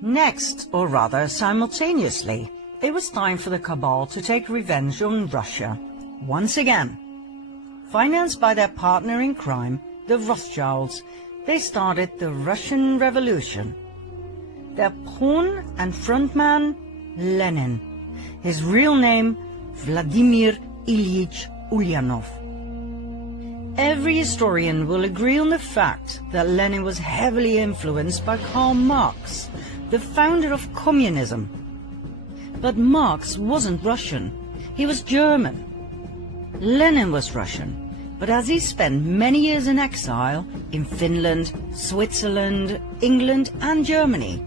Next, or rather simultaneously, it was time for the Cabal to take revenge on Russia, once again. Financed by their partner in crime, the Rothschilds, they started the Russian Revolution. Their pawn and frontman, Lenin. His real name, Vladimir Ilyich Ulyanov. Every historian will agree on the fact that Lenin was heavily influenced by Karl Marx, the founder of communism. But Marx wasn't Russian, he was German. Lenin was Russian, but as he spent many years in exile in Finland, Switzerland, England and Germany,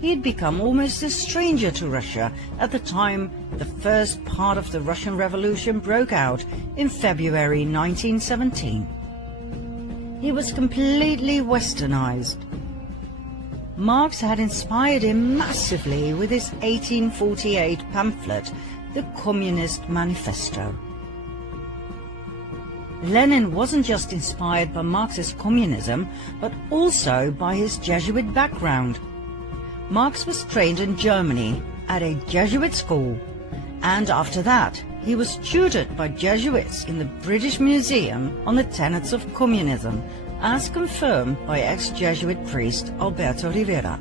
he had become almost a stranger to Russia at the time the first part of the Russian Revolution broke out in February 1917. He was completely westernized. Marx had inspired him massively with his 1848 pamphlet, the Communist Manifesto. Lenin wasn't just inspired by Marxist communism, but also by his Jesuit background. Marx was trained in Germany at a Jesuit school, and after that he was tutored by Jesuits in the British Museum on the tenets of communism, as confirmed by ex-Jesuit priest Alberto Rivera.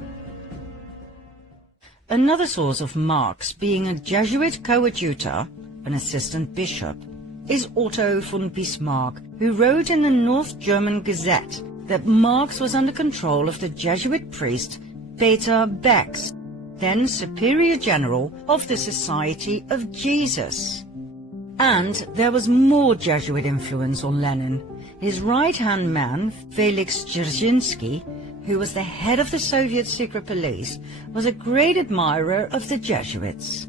Another source of Marx being a Jesuit coadjutor, an assistant bishop, is Otto von Bismarck, who wrote in the North German Gazette that Marx was under control of the Jesuit priest Peter Becks, then Superior General of the Society of Jesus. And there was more Jesuit influence on Lenin. His right-hand man, Felix Dzerzhinsky, who was the head of the Soviet secret police, was a great admirer of the Jesuits.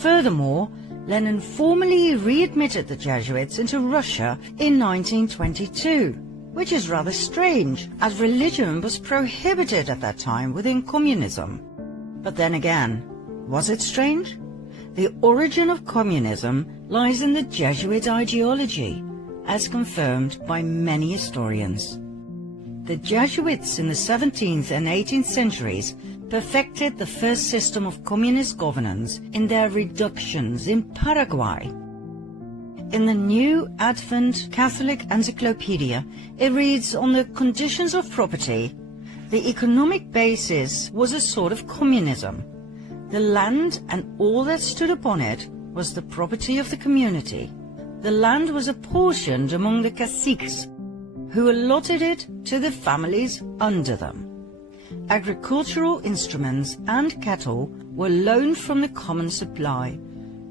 Furthermore, Lenin formally readmitted the Jesuits into Russia in 1922, which is rather strange, as religion was prohibited at that time within communism. But then again, was it strange? The origin of communism lies in the Jesuit ideology, as confirmed by many historians. The Jesuits in the 17th and 18th centuries perfected the first system of communist governance in their reductions in Paraguay. In the New Advent Catholic Encyclopedia, it reads, on the conditions of property, the economic basis was a sort of communism. The land and all that stood upon it was the property of the community. The land was apportioned among the caciques, who allotted it to the families under them. Agricultural instruments and cattle were loaned from the common supply.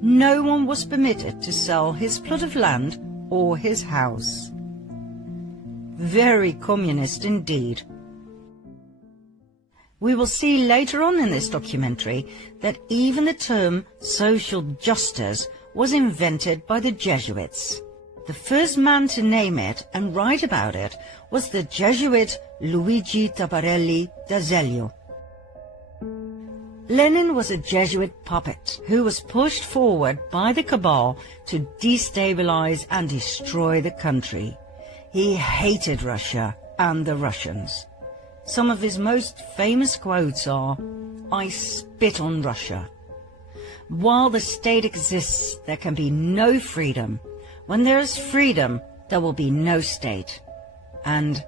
No one was permitted to sell his plot of land or his house. Very communist indeed. We will see later on in this documentary that even the term social justice was invented by the Jesuits. The first man to name it and write about it was the Jesuit Luigi Tabarelli d'Azeglio. Lenin was a Jesuit puppet who was pushed forward by the cabal to destabilize and destroy the country. He hated Russia and the Russians. Some of his most famous quotes are, "I spit on Russia. While the state exists, there can be no freedom. When there is freedom, there will be no state." And,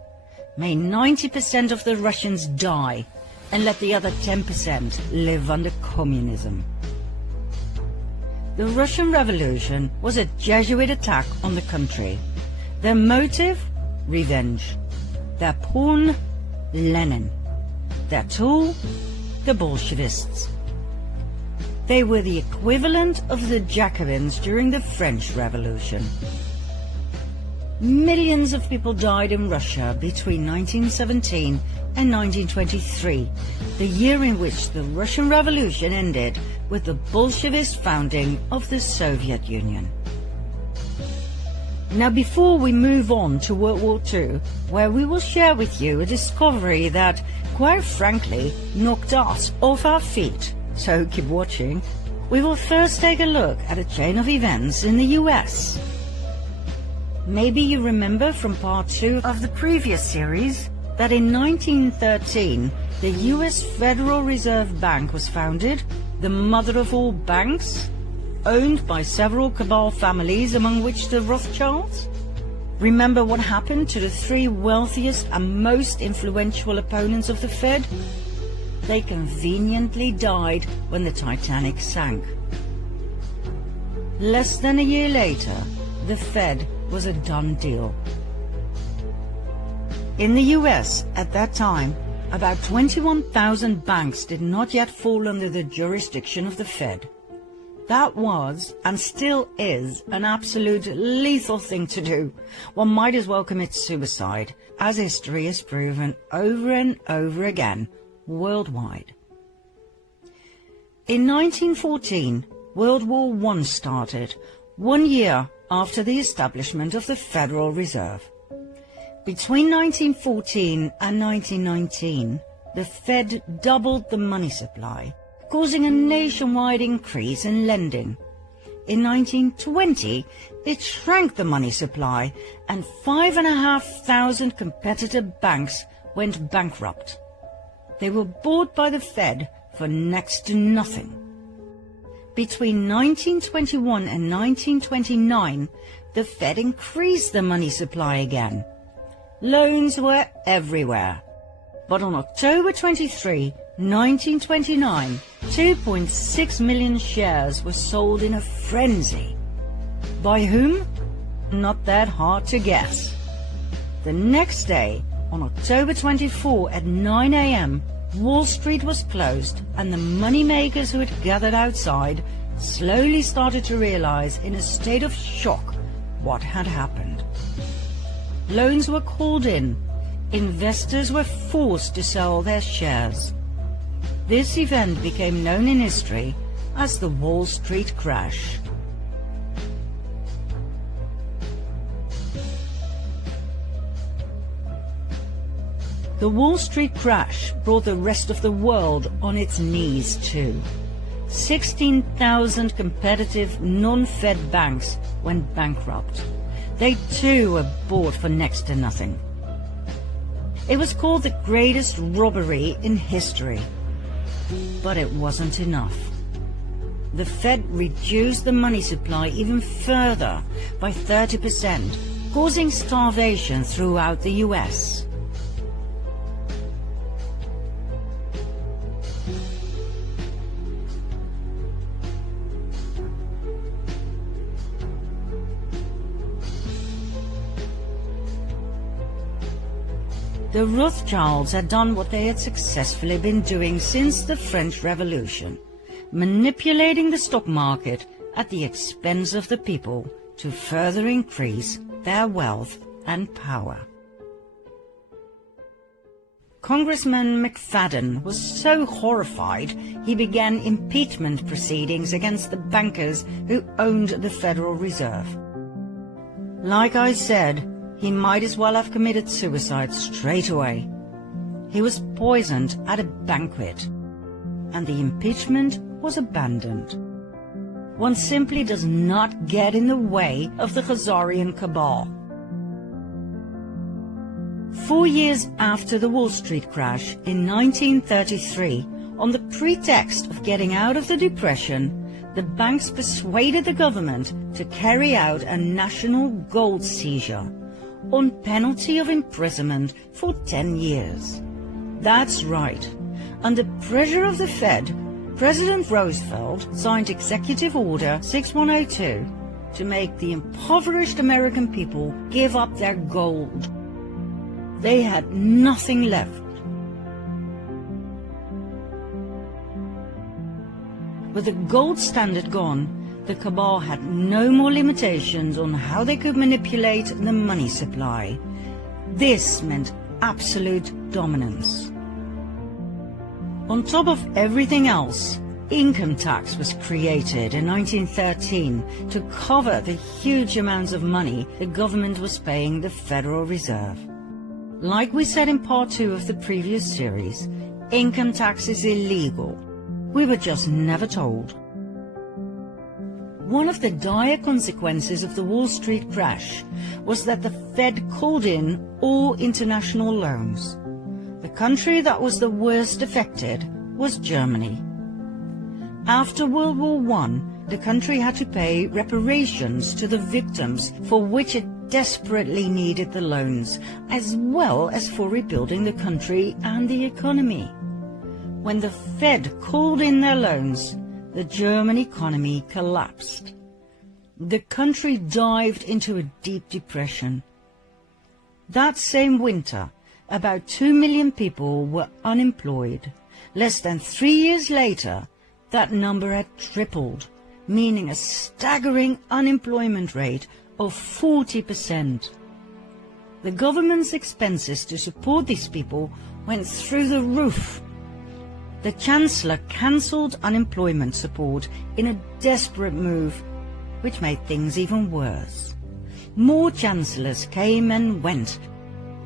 "May 90% of the Russians die, and let the other 10% live under communism." The Russian Revolution was a Jesuit attack on the country. Their motive? Revenge. Their pawn? Lenin. Their tool? The Bolshevists. They were the equivalent of the Jacobins during the French Revolution. Millions of people died in Russia between 1917 and 1923, the year in which the Russian Revolution ended with the Bolshevist founding of the Soviet Union. Now, before we move on to World War II, where we will share with you a discovery that, quite frankly, knocked us off our feet, so keep watching, we will first take a look at a chain of events in the US. Maybe you remember from part 2 of the previous series that in 1913 the US Federal Reserve Bank was founded, the mother of all banks, owned by several cabal families, among which the Rothschilds? Remember what happened to the three wealthiest and most influential opponents of the Fed? They conveniently died when the Titanic sank. Less than a year later, the Fed was a done deal. In the US at that time, about 21,000 banks did not yet fall under the jurisdiction of the Fed. That was, and still is, an absolute lethal thing to do. One might as well commit suicide, as history has proven over and over again, worldwide. In 1914, World War I started, 1 year after the establishment of the Federal Reserve. Between 1914 and 1919, the Fed doubled the money supply, causing a nationwide increase in lending. In 1920, it shrank the money supply, and 5,500 competitor banks went bankrupt. They were bought by the Fed for next to nothing. Between 1921 and 1929, the Fed increased the money supply again. Loans were everywhere. But on October 23, 1929, 2.6 million shares were sold in a frenzy. By whom? Not that hard to guess. The next day, on October 24 at 9 a.m., Wall Street was closed, and the moneymakers who had gathered outside slowly started to realize in a state of shock what had happened. Loans were called in. Investors were forced to sell their shares. This event became known in history as the Wall Street crash. The Wall Street crash brought the rest of the world on its knees too. 16,000 competitive non-Fed banks went bankrupt. They too were bought for next to nothing. It was called the greatest robbery in history. But it wasn't enough. The Fed reduced the money supply even further by 30%, causing starvation throughout the US. The Rothschilds had done what they had successfully been doing since the French Revolution, manipulating the stock market at the expense of the people to further increase their wealth and power. Congressman McFadden was so horrified he began impeachment proceedings against the bankers who owned the Federal Reserve. Like I said, he might as well have committed suicide straight away. He was poisoned at a banquet, and the impeachment was abandoned. One simply does not get in the way of the Khazarian cabal. 4 years after the Wall Street crash in 1933, on the pretext of getting out of the Depression, the banks persuaded the government to carry out a national gold seizure, on penalty of imprisonment for 10 years. That's right. Under pressure of the Fed, President Roosevelt signed Executive Order 6102 to make the impoverished American people give up their gold. They had nothing left. With the gold standard gone, the cabal had no more limitations on how they could manipulate the money supply. This meant absolute dominance. On top of everything else, income tax was created in 1913 to cover the huge amounts of money the government was paying the Federal Reserve. Like we said in part 2 of the previous series, income tax is illegal. We were just never told. One of the dire consequences of the Wall Street crash was that the Fed called in all international loans. The country that was the worst affected was Germany. After World War I, the country had to pay reparations to the victims, for which it desperately needed the loans, as well as for rebuilding the country and the economy. When the Fed called in their loans, the German economy collapsed. The country dived into a deep depression. That same winter, about 2 million people were unemployed. Less than 3 years later, that number had tripled, meaning a staggering unemployment rate of 40%. The government's expenses to support these people went through the roof. The Chancellor cancelled unemployment support in a desperate move, which made things even worse. More chancellors came and went.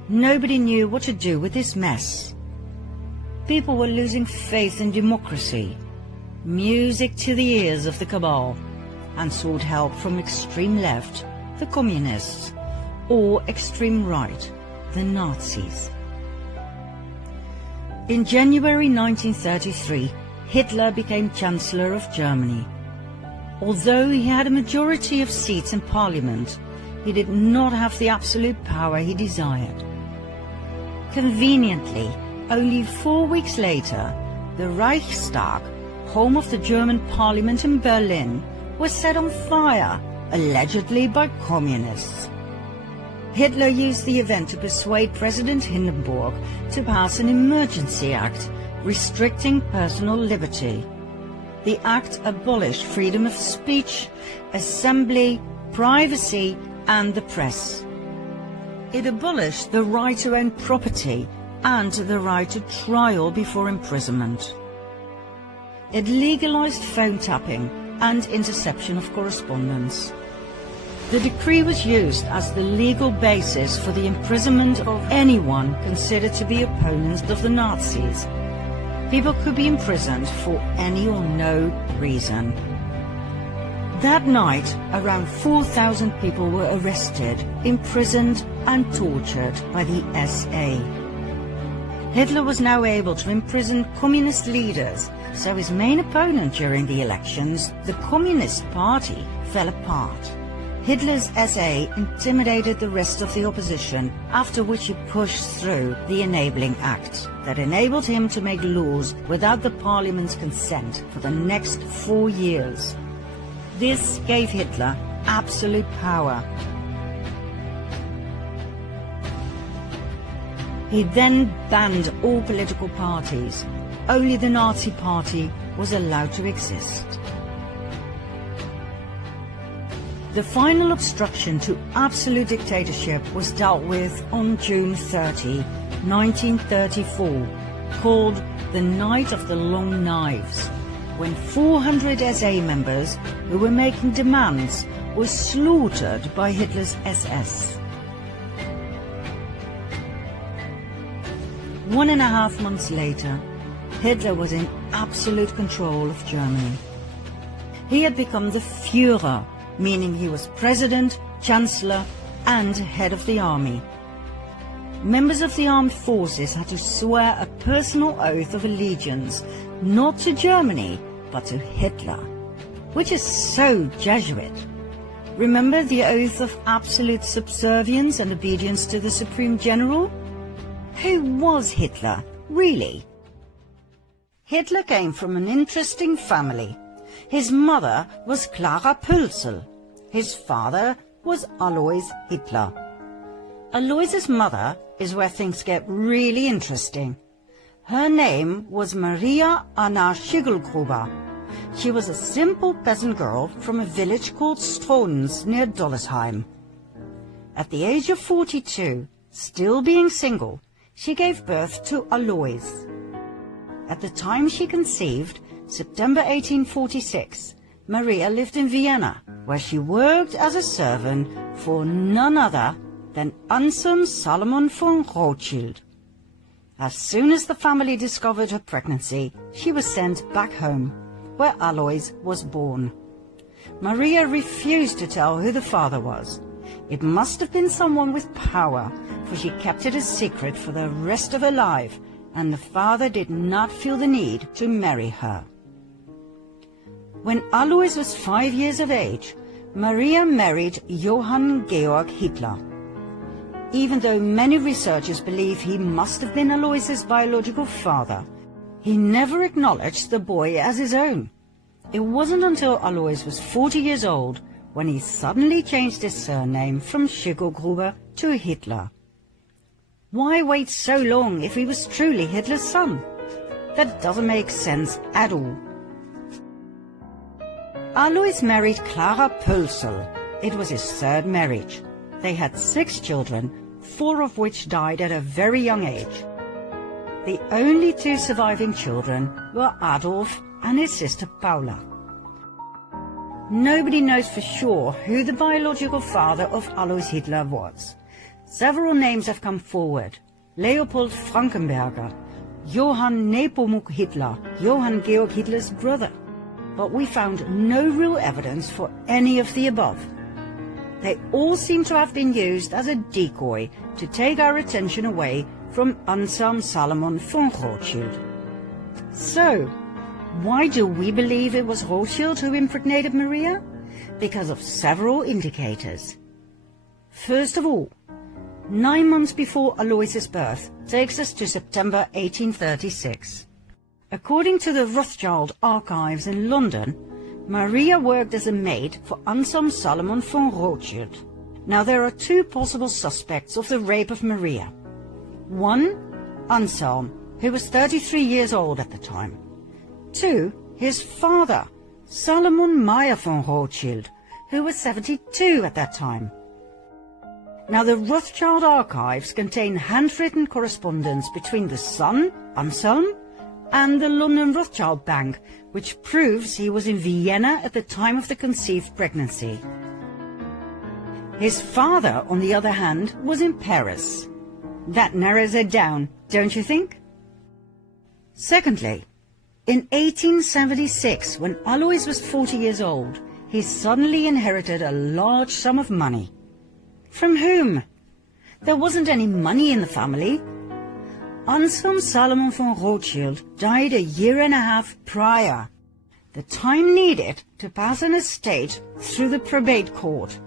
Nobody knew what to do with this mess. People were losing faith in democracy, music to the ears of the cabal, and sought help from extreme left, the communists, or extreme right, the Nazis. In January 1933, Hitler became Chancellor of Germany. Although he had a majority of seats in Parliament, he did not have the absolute power he desired. Conveniently, only 4 weeks later, the Reichstag, home of the German Parliament in Berlin, was set on fire, allegedly by communists. Hitler used the event to persuade President Hindenburg to pass an emergency act restricting personal liberty. The act abolished freedom of speech, assembly, privacy, and the press. It abolished the right to own property and the right to trial before imprisonment. It legalized phone tapping and interception of correspondence. The decree was used as the legal basis for the imprisonment of anyone considered to be opponents of the Nazis. People could be imprisoned for any or no reason. That night, around 4,000 people were arrested, imprisoned and tortured by the SA. Hitler was now able to imprison communist leaders, so his main opponent during the elections, the Communist Party, fell apart. Hitler's SA intimidated the rest of the opposition, after which he pushed through the Enabling Act that enabled him to make laws without the parliament's consent for the next 4 years. This gave Hitler absolute power. He then banned all political parties. Only the Nazi Party was allowed to exist. The final obstruction to absolute dictatorship was dealt with on June 30, 1934, called the Night of the Long Knives, when 400 SA members who were making demands were slaughtered by Hitler's SS. 1.5 months later, Hitler was in absolute control of Germany. He had become the Führer, meaning he was president, chancellor, and head of the army. Members of the armed forces had to swear a personal oath of allegiance, not to Germany, but to Hitler, which is so Jesuit. Remember the oath of absolute subservience and obedience to the Supreme General? Who was Hitler, really? Hitler came from an interesting family. His mother was Clara Pölzl. His father was Alois Hitler. Alois's mother is where things get really interesting. Her name was Maria Anna Schiggelgruber. She was a simple peasant girl from a village called Strons near Dollersheim. At the age of 42, still being single, she gave birth to Alois. At the time she conceived, September 1846, Maria lived in Vienna, where she worked as a servant for none other than Anselm Salomon von Rothschild. As soon as the family discovered her pregnancy, she was sent back home, where Alois was born. Maria refused to tell who the father was. It must have been someone with power, for she kept it a secret for the rest of her life, and the father did not feel the need to marry her. When Alois was 5 years of age, Maria married Johann Georg Hitler. Even though many researchers believe he must have been Alois's biological father, he never acknowledged the boy as his own. It wasn't until Alois was 40 years old when he suddenly changed his surname from Schickelgruber to Hitler. Why wait so long if he was truly Hitler's son? That doesn't make sense at all. Alois married Clara Pölsel. It was his third marriage. They had 6 children, 4 of which died at a very young age. The only 2 surviving children were Adolf and his sister Paula. Nobody knows for sure who the biological father of Alois Hitler was. Several names have come forward: Leopold Frankenberger, Johann Nepomuk Hitler, Johann Georg Hitler's brother. But we found no real evidence for any of the above. They all seem to have been used as a decoy to take our attention away from Anselm Salomon von Rothschild. So, why do we believe it was Rothschild who impregnated Maria? Because of several indicators. First of all, 9 months before Alois's birth takes us to September 1836. According to the Rothschild archives in London, Maria worked as a maid for Anselm Salomon von Rothschild. Now there are 2 possible suspects of the rape of Maria. 1, Anselm, who was 33 years old at the time. 2, his father, Salomon Meyer von Rothschild, who was 72 at that time. Now the Rothschild archives contain handwritten correspondence between the son, Anselm, and the London Rothschild Bank, which proves he was in Vienna at the time of the conceived pregnancy. His father, on the other hand, was in Paris. That narrows it down, don't you think? Secondly, in 1876, when Alois was 40 years old, he suddenly inherited a large sum of money. From whom? There wasn't any money in the family. Anselm Salomon von Rothschild died a year and a half prior, the time needed to pass an estate through the probate court.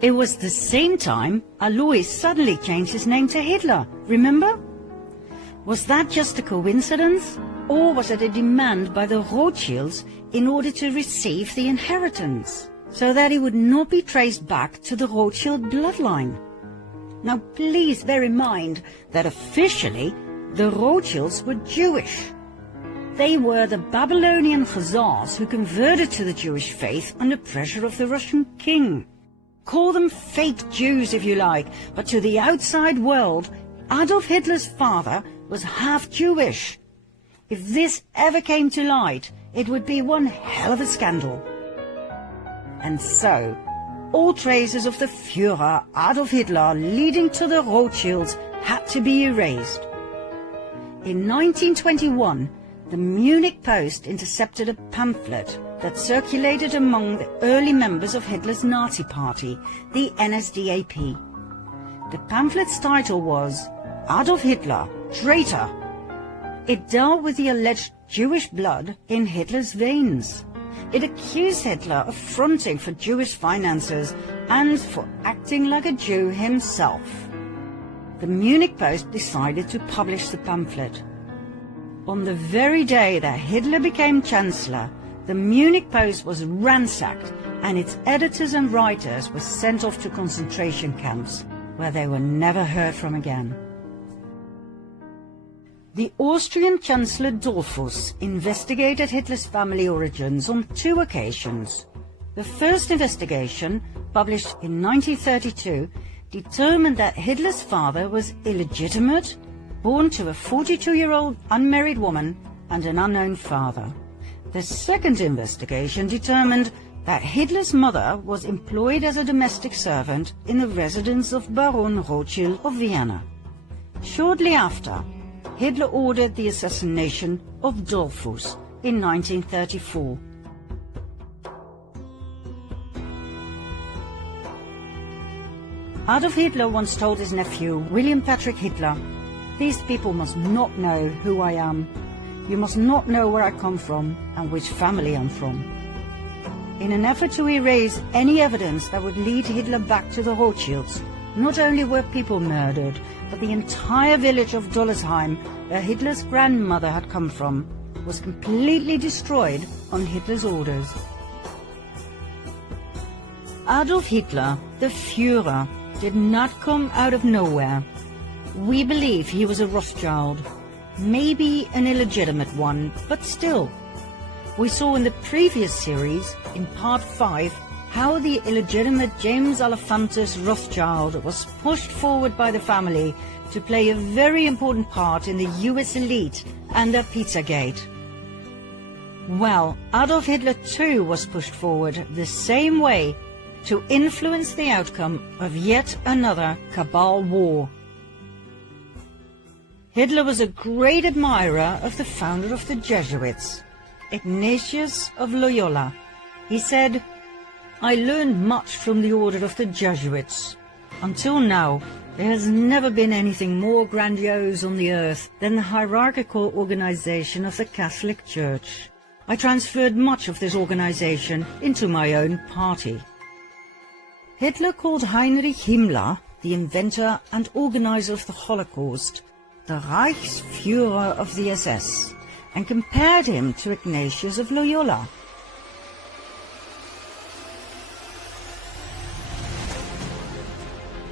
It was the same time Alois suddenly changed his name to Hitler, remember? Was that just a coincidence, or was it a demand by the Rothschilds in order to receive the inheritance, so that he would not be traced back to the Rothschild bloodline? Now please bear in mind that officially the Rothschilds were Jewish. They were the Babylonian Khazars who converted to the Jewish faith under pressure of the Russian king. Call them fake Jews if you like, but to the outside world, Adolf Hitler's father was half Jewish. If this ever came to light, it would be one hell of a scandal. And so, all traces of the Führer Adolf Hitler leading to the Rothschilds had to be erased. In 1921, the Munich Post intercepted a pamphlet that circulated among the early members of Hitler's Nazi party, the NSDAP. The pamphlet's title was Adolf Hitler, Traitor. It dealt with the alleged Jewish blood in Hitler's veins. It accused Hitler of fronting for Jewish finances and for acting like a Jew himself. The Munich Post decided to publish the pamphlet. On the very day that Hitler became Chancellor, the Munich Post was ransacked and its editors and writers were sent off to concentration camps, where they were never heard from again. The Austrian Chancellor Dollfuss investigated Hitler's family origins on 2 occasions. The first investigation, published in 1932, determined that Hitler's father was illegitimate, born to a 42-year-old unmarried woman and an unknown father. The second investigation determined that Hitler's mother was employed as a domestic servant in the residence of Baron Rothschild of Vienna. Shortly after, Hitler ordered the assassination of Dollfuss in 1934. Adolf Hitler once told his nephew, William Patrick Hitler, These people must not know who I am. You must not know where I come from and which family I'm from. In an effort to erase any evidence that would lead Hitler back to the Rothschilds, not only were people murdered, but the entire village of Dollersheim, where Hitler's grandmother had come from, was completely destroyed on Hitler's orders. Adolf Hitler, the Führer, did not come out of nowhere. We believe he was a Rothschild, maybe an illegitimate one, but still. We saw in the previous series, in part 5, how the illegitimate James Alefantis Rothschild was pushed forward by the family to play a very important part in the US elite and their Pizzagate. Well, Adolf Hitler too was pushed forward the same way to influence the outcome of yet another cabal war. Hitler was a great admirer of the founder of the Jesuits, Ignatius of Loyola. He said, "I learned much from the order of the Jesuits. Until now, there has never been anything more grandiose on the earth than the hierarchical organization of the Catholic Church. I transferred much of this organization into my own party." Hitler called Heinrich Himmler, the inventor and organizer of the Holocaust, the Reichsführer of the SS, and compared him to Ignatius of Loyola.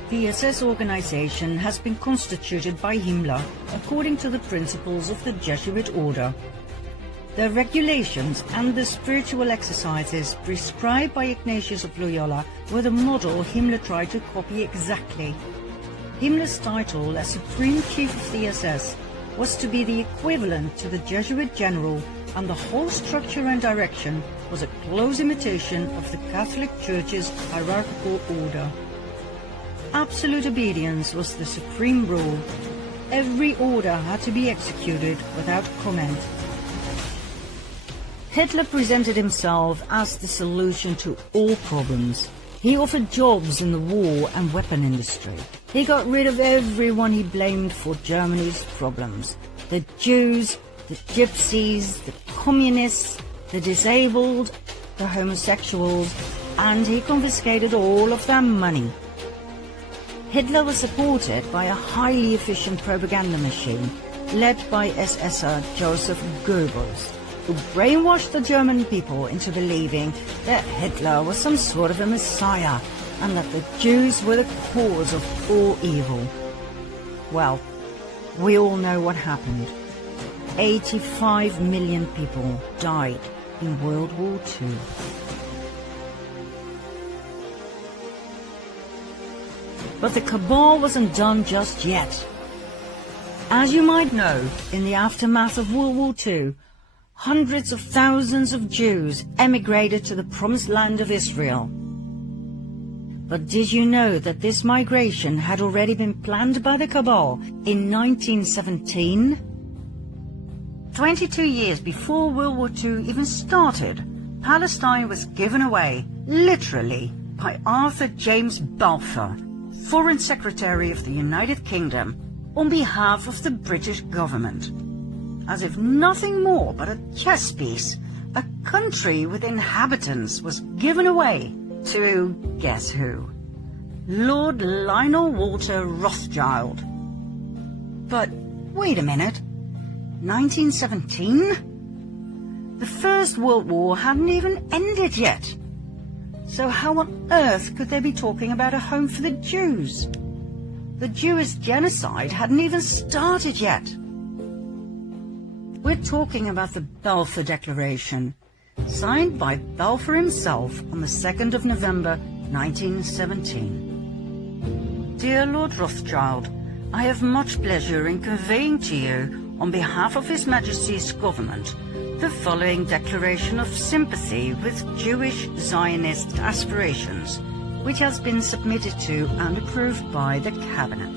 The SS organization has been constituted by Himmler according to the principles of the Jesuit order. The regulations and the spiritual exercises prescribed by Ignatius of Loyola were the model Himmler tried to copy exactly. Himmler's title as Supreme Chief of the SS was to be the equivalent to the Jesuit general, and the whole structure and direction was a close imitation of the Catholic Church's hierarchical order. Absolute obedience was the supreme rule. Every order had to be executed without comment. Hitler presented himself as the solution to all problems. He offered jobs in the war and weapon industry. He got rid of everyone he blamed for Germany's problems. The Jews, the Gypsies, the Communists, the disabled, the homosexuals, and he confiscated all of their money. Hitler was supported by a highly efficient propaganda machine led by SSer Joseph Goebbels, who brainwashed the German people into believing that Hitler was some sort of a messiah and that the Jews were the cause of all evil. Well, we all know what happened. 85 million people died in World War II. But the cabal wasn't done just yet. As you might know, in the aftermath of World War II, hundreds of thousands of Jews emigrated to the promised land of Israel. But did you know that this migration had already been planned by the cabal in 1917? 22 years before World War II even started, Palestine was given away, literally, by Arthur James Balfour, Foreign Secretary of the United Kingdom, on behalf of the British government. As if nothing more but a chess piece, a country with inhabitants was given away to, guess who? Lord Lionel Walter Rothschild. But wait a minute, 1917? The First World War hadn't even ended yet. So how on earth could they be talking about a home for the Jews? The Jewish genocide hadn't even started yet. We're talking about the Balfour Declaration, signed by Balfour himself on the 2nd of November 1917. Dear Lord Rothschild, I have much pleasure in conveying to you, on behalf of His Majesty's government, the following declaration of sympathy with Jewish Zionist aspirations, which has been submitted to and approved by the Cabinet.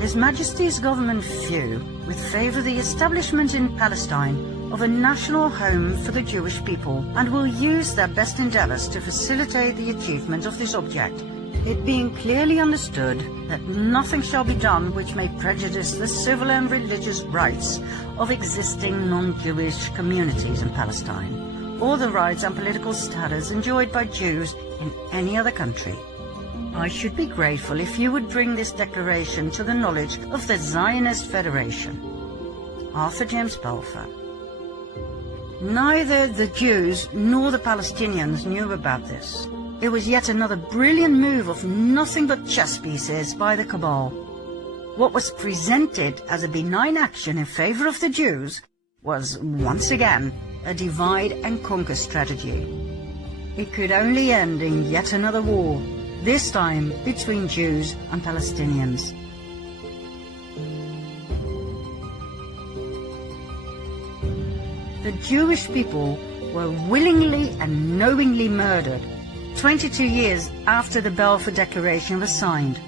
His Majesty's government view would favour the establishment in Palestine of a national home for the Jewish people and will use their best endeavours to facilitate the achievement of this object, it being clearly understood that nothing shall be done which may prejudice the civil and religious rights of existing non-Jewish communities in Palestine, or the rights and political status enjoyed by Jews in any other country. I should be grateful if you would bring this declaration to the knowledge of the Zionist Federation. Arthur James Balfour. Neither the Jews nor the Palestinians knew about this. It was yet another brilliant move of nothing but chess pieces by the cabal. What was presented as a benign action in favor of the Jews was, once again, a divide and conquer strategy. It could only end in yet another war, this time between Jews and Palestinians. The Jewish people were willingly and knowingly murdered 22 years after the Balfour Declaration was signed.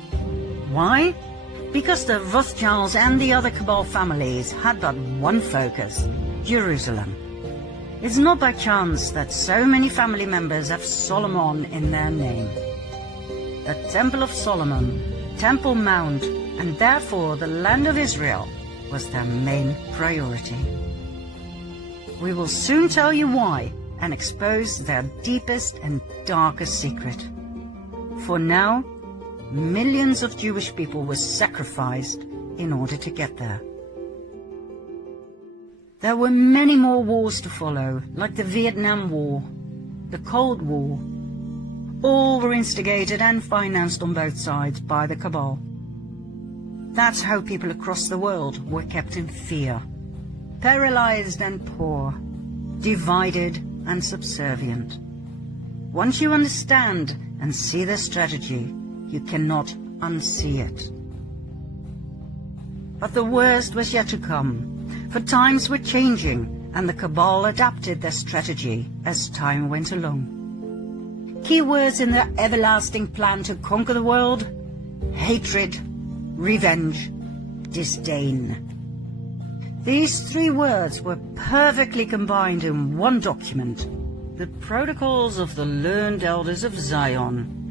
Why? Because the Rothschilds and the other cabal families had but one focus: Jerusalem. It's not by chance that so many family members have Solomon in their name. The Temple of Solomon, Temple Mount, and therefore the land of Israel was their main priority. We will soon tell you why and expose their deepest and darkest secret. For now, millions of Jewish people were sacrificed in order to get there. There were many more wars to follow, like the Vietnam War, the Cold War. All were instigated and financed on both sides by the cabal. That's how people across the world were kept in fear, paralyzed and poor, divided and subservient. Once you understand and see their strategy, you cannot unsee it. But the worst was yet to come, for times were changing and the cabal adapted their strategy as time went along. Key words in their everlasting plan to conquer the world: hatred, revenge, disdain. These three words were perfectly combined in one document, the Protocols of the Learned Elders of Zion,